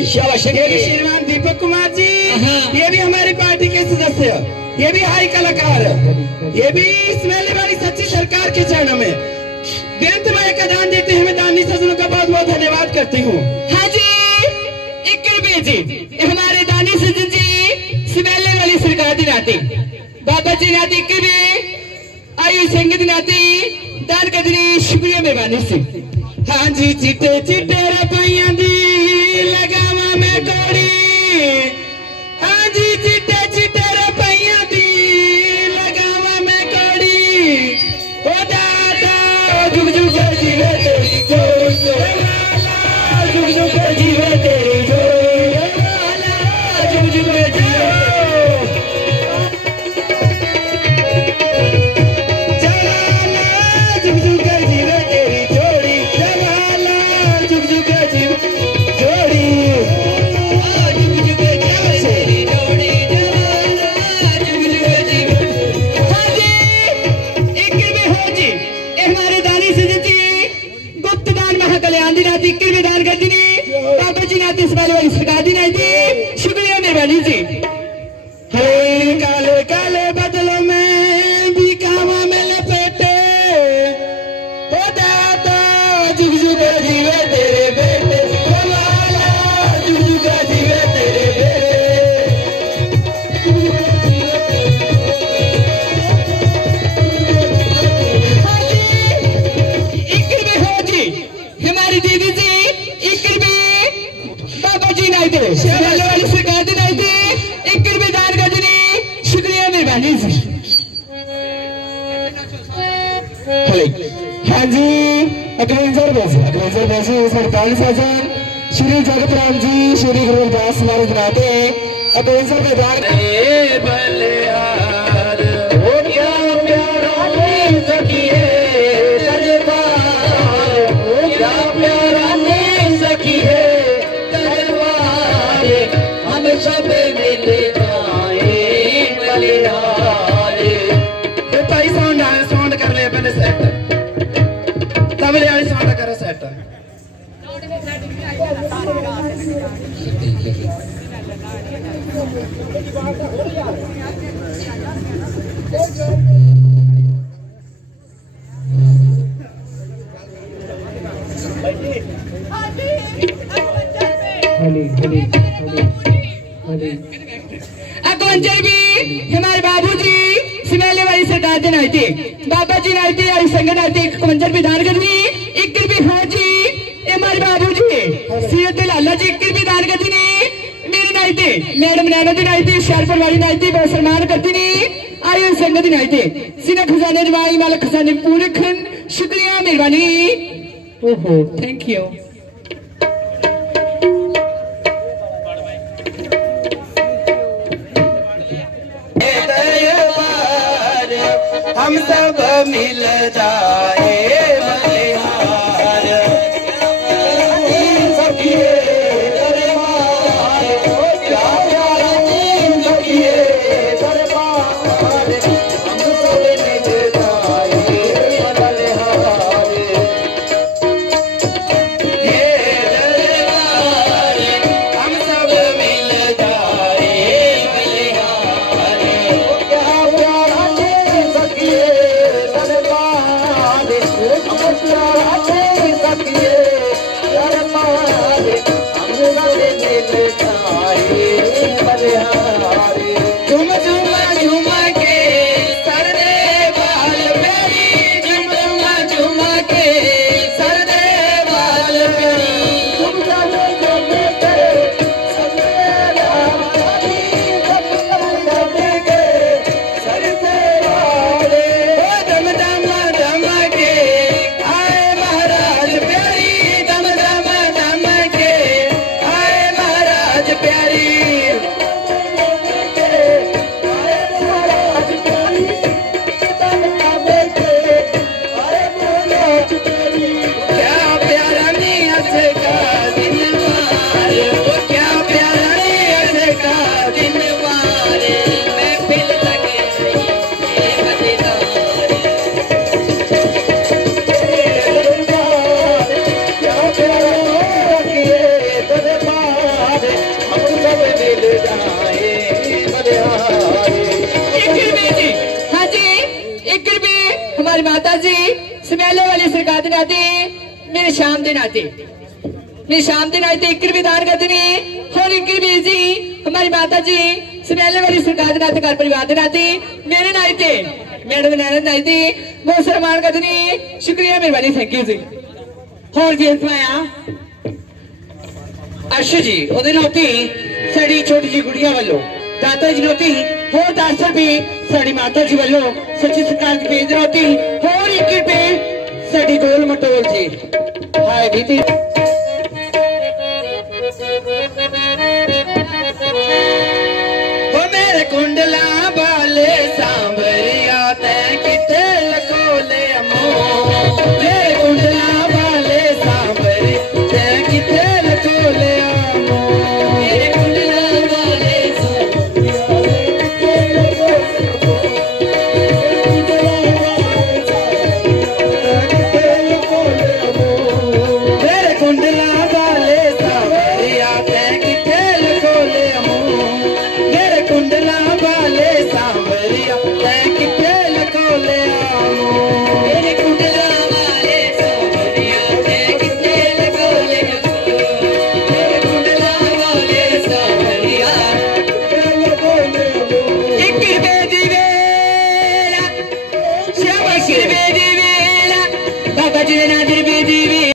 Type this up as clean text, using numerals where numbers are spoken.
श्रीमान दीपक कुमार जी, ये भी हमारी पार्टी के सदस्य, ये भी हाई कलाकार, ये भी इसमें वाली सच्ची सरकार के चरणों में बेंत भाई का दान देते हैं। मैं दानी सज्जनों का बहुत बहुत धन्यवाद करती हूँ। हाँ जी, 1 रुपये जी हमारे दानी सज्जन जी सिवेले वाली सरकार दी नाती बाबा जी नाती 1 रुपये आयु संगत नाती दान करनी शुक्रिया मेहरबानी से। हाँ जी, चिट्टे चिट्टे रुपया दी लगावा मैं कौड़ी, हाँ जी चिट्टे चिट्टे रुपया दी लगावा मैं कौड़ी, ओ दादा जुग जुग जीवे तेरी जोड़ी, जुग जुग जीवे तेरी जोड़ी, जुग जुग जीवे शुक्रिया मेहरबानी जी। हरे काले काले बदलों में भी कामा में लपेटे, हो दाता जुग जुग जीवे तेरे बेटे, हो लाला जुग जुग जीवे तेरे बेटे, मेहरबानी जी। हाँ जी अग्रेंजर बेजी सरपंच सजन श्री जगत राम जी श्री गुरु रविदास महाराज बनाते अग्रेंजर के द्वार बलिहार हो क्या प्यारा ने सखिए दरबार हो क्या प्यारा ने सखिए दरबार हम सब मिल जाए बलिहार। भाई साउंड कर ले पहले सेट तबले वाली साउंड करो सेट। अकवंजर भी हमारे बाबूजी सिमेले वाली सरकार दिन आए थे बाबा जी आए थे हरी संगत आए थे अकवंजर विधान करनी एक भी हाँ जी हमारे बाबूजी सीरत लाला जी एक भी दान करती नहीं मेरे नाई थे मैडम नैनो दिन आई थी शरफर वाली नाई थी बहुत सम्मान करती नहीं आई संगत दिन आए थे सीना खजाने जमाई वाले खजाने पूरे खन शुक्रिया मेहरबानी। ओहो थैंक यू। हम सब मिल जाए बलिहार सखिए दरबार हो क्या प्यारा नीम सखिए दरबार हम सब मिल जाए बलिहार ये दरबार हम सब मिल जाए बलिहार हो क्या प्यारा नीम सखिए दरबार हम प्यारा नीम सखिए दरबार हम सब मिल जाए बलिहार। झूम झूम झूम के सर दे बाल प्यारी झूम झूम झूम के सर दे बाल प्यारी झूम झूम झूम के सर दे बाल प्यारी झूम झूम के सर दे बाल दम दम दम के आए महाराज प्यारी दम दम दम के आए महाराज प्यारी क्या प्यारा नियत का दिन वार वो क्या प्यारा नियत का दिन वार महफिल लगे ये मजेदार क्या प्यारा किए दरबार हम सब मिल जाए बलिहार। हाँ जी एक भी हमारी माता जी समेले वाली सरकार दिन आते मेरे शाम दिन आते एक भी दान करते नहीं और एक भी जी हमारी माता जी समेले वाली सरकार दिन आते घर परिवार दिन आते मेरे नाई थे मैडम नैनन नाई थे बहुत सम्मान करते नहीं शुक्रिया मेहरबानी थैंक यू जी। और जी फरमाया अच्छा जी ओदे नोती साड़ी छोटी जी गुड़िया वालों दाता जी नोती होर 10 रुपए साड़ी माता जी वालों सच्ची सरकार की भेज नोती होर 1 रुपए साड़ी गोल मटोल जी हाय बीती हो मेरे कुंडला बाले सांवरिया ते किथे लखोले अमो मेरे कुंडला बाले सांवरी ते किथे लखोले अमो मेरे कुंडला बाले सांवरिया ते किथे लखोले अमो मेरे कुंडला बाले सांवरिया ते किथे लखोले अमो मेरे कुंडला वाले सांवरिया ते किथे लखोले आमो मेरे कुंडला वाले सांवरिया ते किथे लखोले आमो मेरे कुंडला वाले सांवरिया ते लखोले आमो। एक रुपए दी वेला शाबाश रुपए दी वेला बाबा जी ने